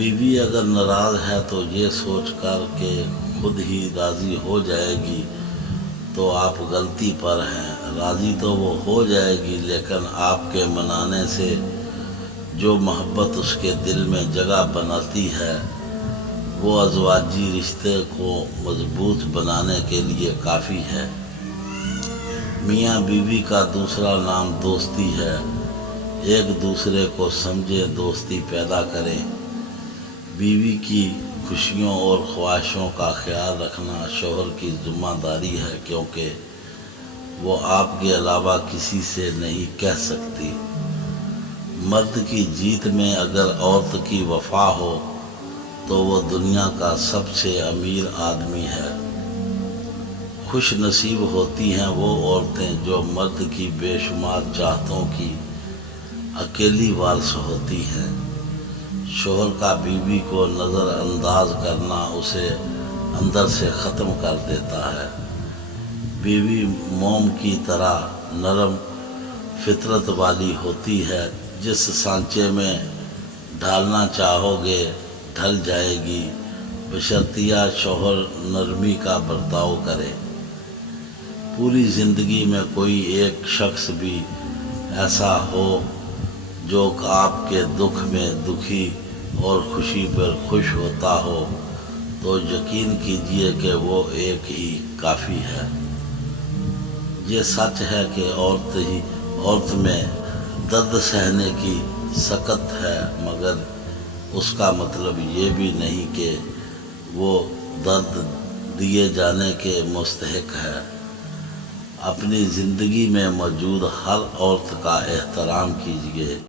بیوی اگر ناراض ہے تو یہ سوچ کر کہ خود ہی راضی ہو جائے گی تو آپ غلطی پر ہیں۔ راضی تو وہ ہو جائے گی، لیکن آپ کے منانے سے جو محبت اس کے دل میں جگہ بناتی ہے وہ ازواجی رشتے کو مضبوط بنانے کے لیے کافی ہے۔ میاں بیوی کا دوسرا نام دوستی ہے۔ ایک دوسرے کو سمجھے، دوستی پیدا کریں۔ بیوی کی خوشیوں اور خواہشوں کا خیال رکھنا شوہر کی ذمہ داری ہے، کیونکہ وہ آپ کے علاوہ کسی سے نہیں کہہ سکتی۔ مرد کی جیت میں اگر عورت کی وفا ہو تو وہ دنیا کا سب سے امیر آدمی ہے۔ خوش نصیب ہوتی ہیں وہ عورتیں جو مرد کی بے شمار چاہتوں کی اکیلی وارث ہوتی ہیں۔ شوہر کا بیوی کو نظر انداز کرنا اسے اندر سے ختم کر دیتا ہے۔ بیوی موم کی طرح نرم فطرت والی ہوتی ہے، جس سانچے میں ڈھالنا چاہو گے ڈھل جائے گی، بشرطیہ شوہر نرمی کا برتاؤ کرے۔ پوری زندگی میں کوئی ایک شخص بھی ایسا ہو جو آپ کے دکھ میں دکھی اور خوشی پر خوش ہوتا ہو تو یقین کیجئے کہ وہ ایک ہی کافی ہے۔ یہ سچ ہے کہ عورت میں درد سہنے کی سکت ہے، مگر اس کا مطلب یہ بھی نہیں کہ وہ درد دیے جانے کے مستحق ہے۔ اپنی زندگی میں موجود ہر عورت کا احترام کیجیے۔